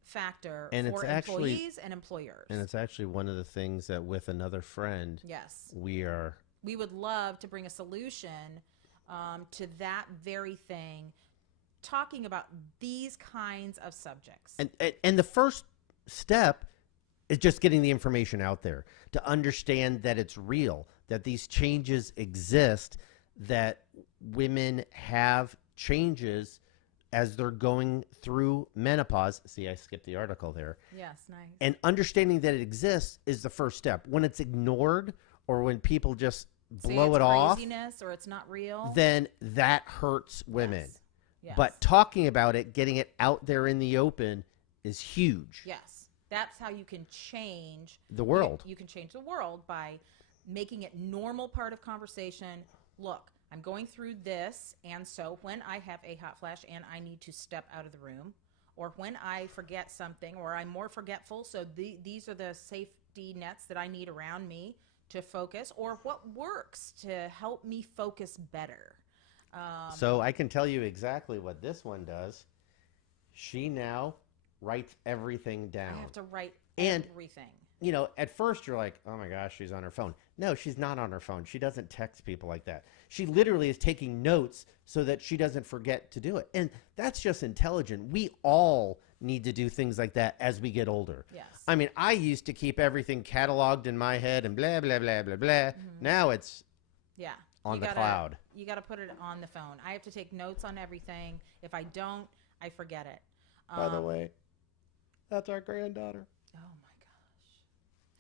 factor for employees and employers. And it's actually one of the things that with another friend, yes, we would love to bring a solution to that very thing, talking about these kinds of subjects. And the first step is just getting the information out there to understand that it's real, that these changes exist, that women have changes as they're going through menopause. See, I skipped the article there. Yes, nice. And understanding that it exists is the first step. When it's ignored or when people just blow it off, craziness or it's not real, then that hurts women. Yes. Yes. But talking about it, getting it out there in the open is huge. Yes. That's how you can change the world. You can change the world by making it normal part of conversation. Look, I'm going through this, and so when I have a hot flash and I need to step out of the room, or when I forget something, or I'm more forgetful, so these are the safety nets that I need around me to focus, or what works to help me focus better. So I can tell you exactly what this one does. She now writes everything down. I have to write everything. You know, at first you're like, oh my gosh, she's on her phone. No, she's not on her phone. She doesn't text people like that. She literally is taking notes so that she doesn't forget to do it. And that's just intelligent. We all need to do things like that as we get older. Yes. I mean, I used to keep everything cataloged in my head and blah, blah, blah, blah, blah. Mm-hmm. Now it's on the cloud. You got to put it on the phone. I have to take notes on everything. If I don't, I forget it. By the way, that's our granddaughter. Oh,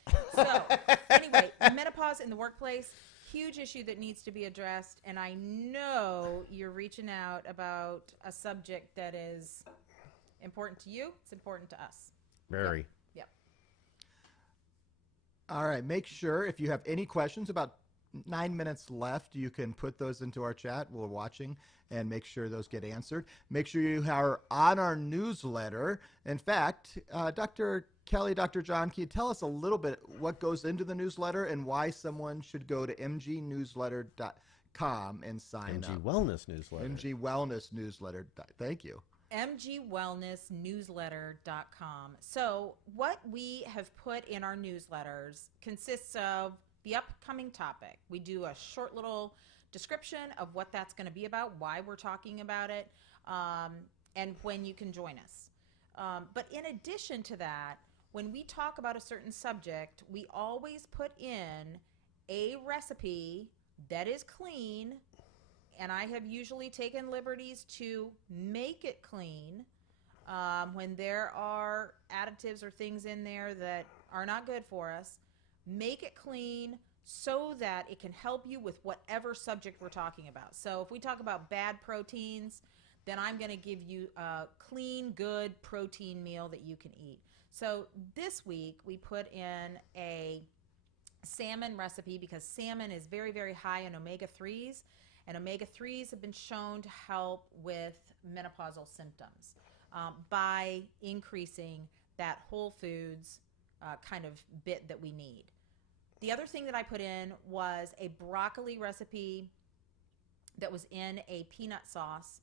my gosh. So, anyway, menopause in the workplace, huge issue that needs to be addressed. And I know you're reaching out about a subject that is important to you. It's important to us. Very. Yep. All right. Make sure if you have any questions, about 9 minutes left, you can put those into our chat. We're watching and make sure those get answered. Make sure you are on our newsletter. In fact, Dr. Kelly, Dr. John, can you tell us a little bit what goes into the newsletter and why someone should go to mgnewsletter.com and sign up? MG Wellness Newsletter. MG Wellness Newsletter. Thank you. mgwellnessnewsletter.com. So what we have put in our newsletters consists of the upcoming topic. We do a short little description of what that's going to be about, why we're talking about it, and when you can join us. But in addition to that, when we talk about a certain subject, we always put in a recipe that is clean, and I have usually taken liberties to make it clean when there are additives or things in there that are not good for us. Make it clean so that it can help you with whatever subject we're talking about. So if we talk about bad proteins, then I'm going to give you a clean, good protein meal that you can eat. So this week we put in a salmon recipe because salmon is very, very high in omega-3s, and omega-3s have been shown to help with menopausal symptoms by increasing that whole foods kind of bit that we need. The other thing that I put in was a broccoli recipe that was in a peanut sauce,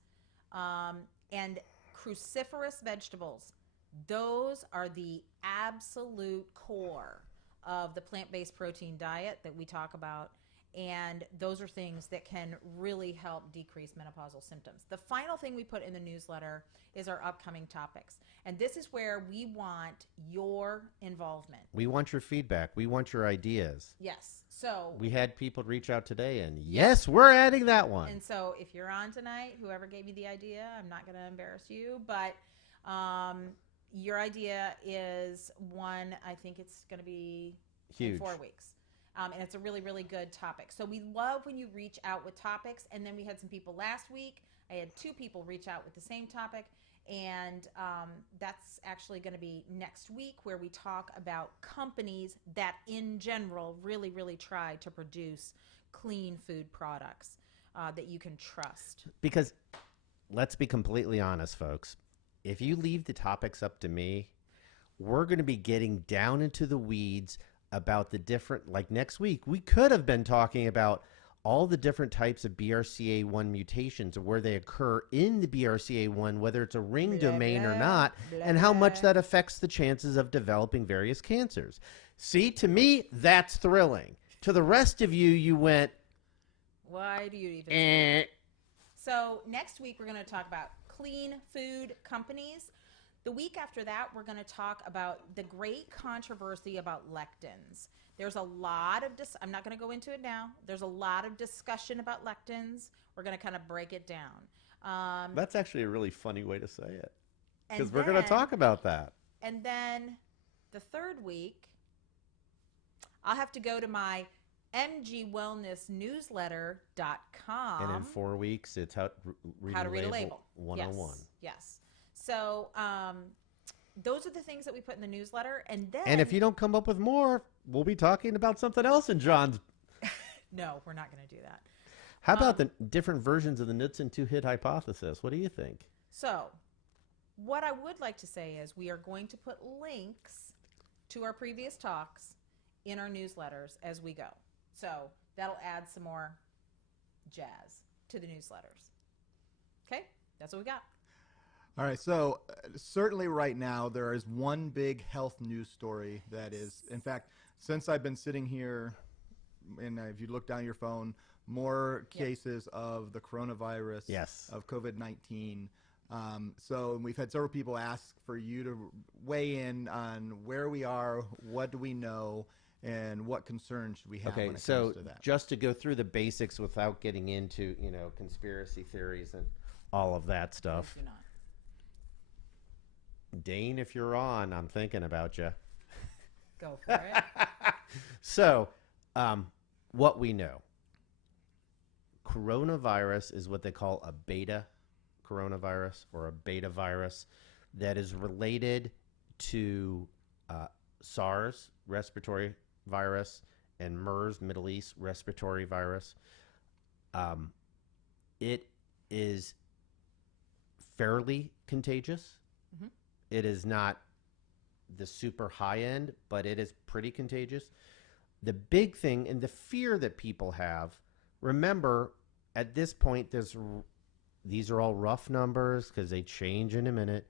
and cruciferous vegetables. Those are the absolute core of the plant-based protein diet that we talk about. And those are things that can really help decrease menopausal symptoms. The final thing we put in the newsletter is our upcoming topics. And this is where we want your involvement. We want your feedback. We want your ideas. Yes. So we had people reach out today, and yes, we're adding that one. And so if you're on tonight, whoever gave me the idea, I'm not going to embarrass you, but your idea is one, I think it's going to be huge. In 4 weeks. And it's a really, really good topic. So we love when you reach out with topics. And then we had some people last week. I had 2 people reach out with the same topic. And that's actually going to be next week, where we talk about companies that in general really, really try to produce clean food products that you can trust. Because let's be completely honest, folks. If you leave the topics up to me, we're going to be getting down into the weeds about the different, like next week, we could have been talking about all the different types of BRCA1 mutations, or where they occur in the BRCA1, whether it's a ring domain or not, and how much that affects the chances of developing various cancers. See, to me, that's thrilling. To the rest of you, you went, why do you even So next week, we're going to talk about clean food companies. The week after that, we're going to talk about the great controversy about lectins. There's a lot of I'm not going to go into it now. There's a lot of discussion about lectins. We're going to kind of break it down. That's actually a really funny way to say it, because we're going to talk about that. And then the third week, I'll have to go to my mgwellnessnewsletter.com. And in 4 weeks, it's how to read a label 101. Yes. So those are the things that we put in the newsletter. And if you don't come up with more, we'll be talking about something else in John's. No, we're not going to do that. How about the different versions of the Knudsen two-hit hypothesis? What do you think? So what I would like to say is we are going to put links to our previous talks in our newsletters as we go. So that'll add some more jazz to the newsletters. Okay, that's what we got. All right, so certainly right now there is one big health news story that is, in fact, since I've been sitting here, and if you look down your phone, more cases of the coronavirus, of COVID-19. So we've had several people ask for you to weigh in on where we are, what do we know, and what concerns should we have when it comes to that. Just to go through the basics without getting into, conspiracy theories and all of that stuff. You're not. Dane, if you're on, I'm thinking about you. Go for it. So, what we know. Coronavirus is what they call a beta coronavirus, or a beta virus, that is related to SARS, respiratory virus, and MERS, Middle East respiratory virus. It is fairly contagious. Mm-hmm. It is not the super high end, but it is pretty contagious. The big thing and the fear that people have, remember, at this point, these are all rough numbers because they change in a minute,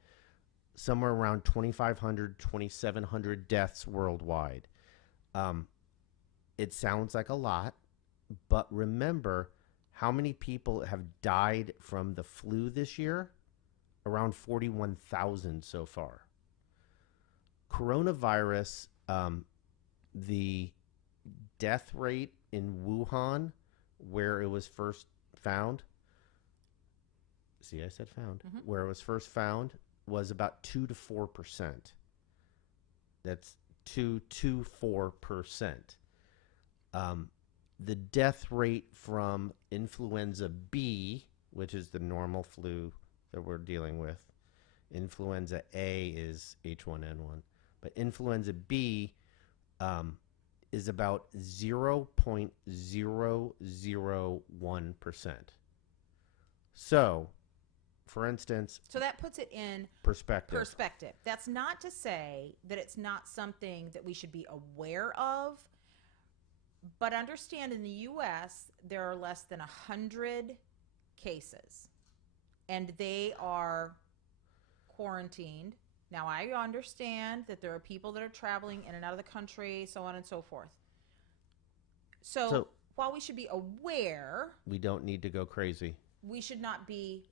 somewhere around 2,500, 2,700 deaths worldwide. It sounds like a lot, but remember how many people have died from the flu this year? Around 41,000 so far. Coronavirus, the death rate in Wuhan, where it was first found, see, I said found, where it was first found, was about 2 to 4%. That's 2 to 4%. The death rate from influenza B, which is the normal flu that we're dealing with. Influenza A is H1N1. But influenza B is about 0.001%. So, for instance... So that puts it in perspective. That's not to say that it's not something that we should be aware of, but understand in the U.S. there are less than 100 cases. And they are quarantined. Now, I understand that there are people that are traveling in and out of the country, so on and so forth. So while we should be aware, We don't need to go crazy. we should not be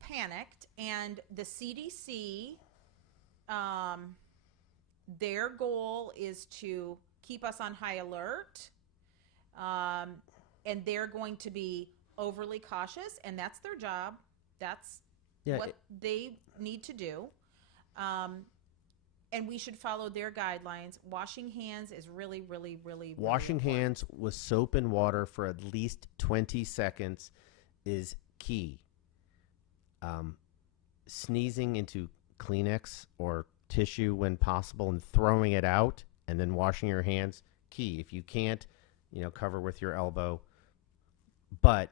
panicked. And the CDC, their goal is to keep us on high alert, and they're going to be overly cautious, and that's their job. That's what they need to do. And we should follow their guidelines. Washing hands is really, really, really, Washing really important. hands with soap and water for at least 20 seconds is key. Sneezing into Kleenex or tissue when possible and throwing it out and then washing your hands, key. If you can't, cover with your elbow. But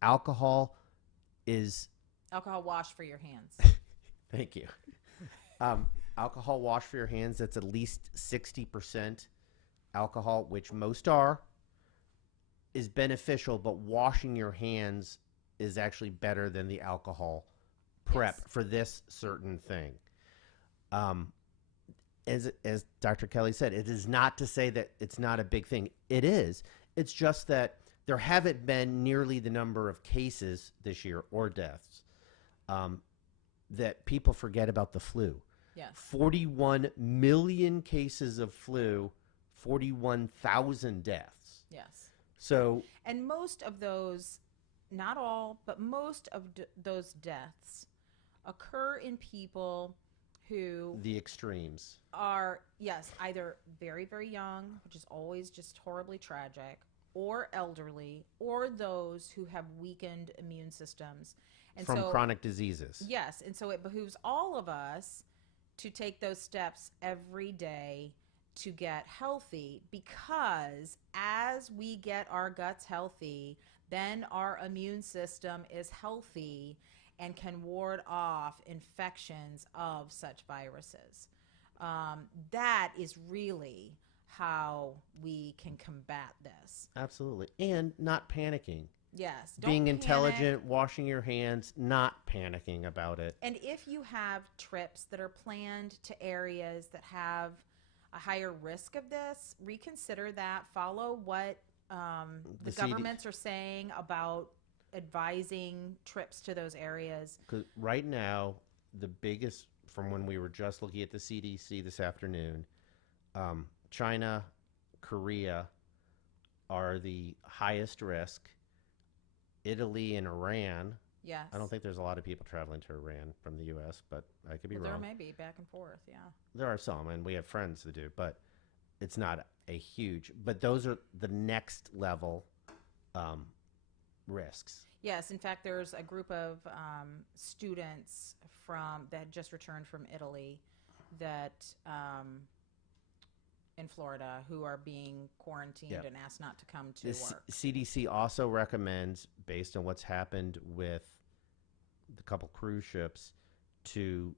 alcohol wash for your hands. Thank you. Alcohol wash for your hands, that's at least 60% alcohol, which most are, is beneficial, but washing your hands is actually better than the alcohol prep for this certain thing. As Dr. Kelly said, it is not to say that it's not a big thing. It is. It's just that there haven't been nearly the number of cases this year or deaths that people forget about the flu. Yes. 41 million cases of flu, 41,000 deaths. Yes. So, and most of those, not all, but most of those deaths occur in people who the extremes are, either very, very young, which is always just horribly tragic, or elderly, or those who have weakened immune systems. And from chronic diseases. Yes. And so it behooves all of us to take those steps every day to get healthy, because as we get our guts healthy, then our immune system is healthy and can ward off infections of such viruses. That is really how we can combat this. Absolutely. And not panicking. Yes. Being intelligent, washing your hands, not panicking about it. And if you have trips that are planned to areas that have a higher risk of this, reconsider that. Follow what the governments are saying about advising trips to those areas. 'Cause right now, the biggest, from when we were just looking at the CDC this afternoon, China, Korea are the highest risk. Italy and Iran. Yes. I don't think there's a lot of people traveling to Iran from the U.S., but I could be wrong. There may be back and forth, yeah. There are some, and we have friends that do, but it's not a huge. But those are the next level risks. Yes, in fact, there's a group of students that just returned from Italy that in Florida who are being quarantined and asked not to come to work. CDC also recommends, based on what's happened with the couple cruise ships, to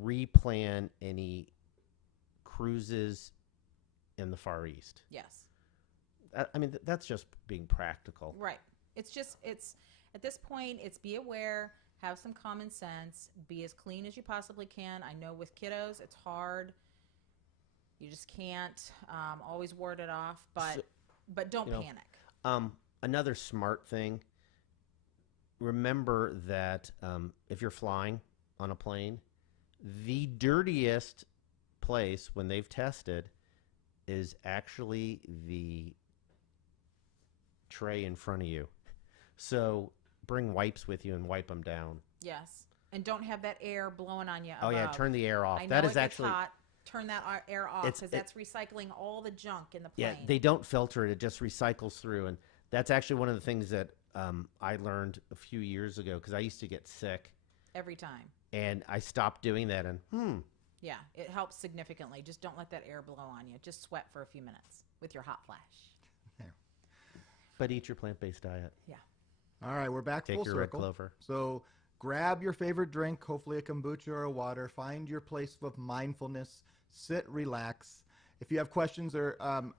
replan any cruises in the Far East. Yes. I mean, that's just being practical. Right. It's at this point, it's be aware, have some common sense, be as clean as you possibly can. I know with kiddos, it's hard. You just can't always ward it off, but don't panic. Another smart thing, remember that if you're flying on a plane, the dirtiest place when they've tested is actually the tray in front of you. So bring wipes with you and wipe them down. Yes. And don't have that air blowing on you above. Oh, yeah, turn the air off. I know that it is gets actually hot. Turn that air off, because that's recycling all the junk in the plane. Yeah, they don't filter it. It just recycles through. And that's actually one of the things that I learned a few years ago, because I used to get sick. Every time. And I stopped doing that. And yeah, it helps significantly. Just don't let that air blow on you. Just sweat for a few minutes with your hot flash. Yeah. But eat your plant-based diet. Yeah. All right, we're back Take full your circle. red clover. So grab your favorite drink, hopefully a kombucha or a water. Find your place of mindfulness. Sit, relax. If you have questions, or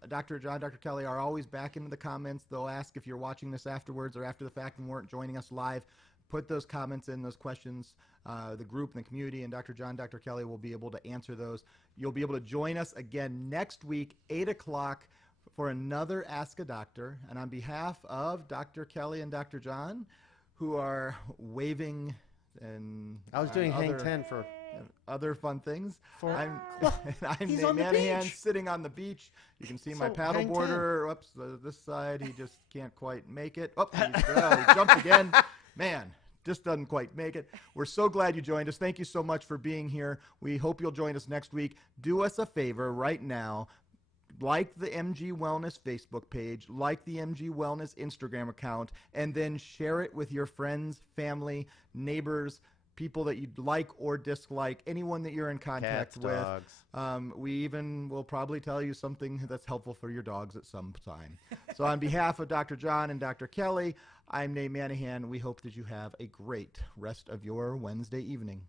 Dr. John, Dr. Kelly are always back into the comments. They'll ask if you're watching this afterwards or after the fact and weren't joining us live. Put those comments in, those questions. The group and the community, and Dr. John, Dr. Kelly will be able to answer those. You'll be able to join us again next week, 8 o'clock, for another Ask a Doctor. And on behalf of Dr. Kelly and Dr. John, who are waving and I was doing hang other, 10 for and other fun things. For- I'm he's Nate on the Manahan, beach. sitting on the beach. You can see my So, paddle hang 10. boarder. Oops, this side, he just can't quite make it. Oh, he jumped again. Man, just doesn't quite make it. We're so glad you joined us. Thank you so much for being here. We hope you'll join us next week. Do us a favor right now. Like the MG Wellness Facebook page, like the MG Wellness Instagram account, and then share it with your friends, family, neighbors, people that you like or dislike, anyone that you're in contact Cats, with. dogs. We even will probably tell you something that's helpful for your dogs at some time. So on behalf of Dr. John and Dr. Kelly, I'm Nate Manahan. We hope that you have a great rest of your Wednesday evening.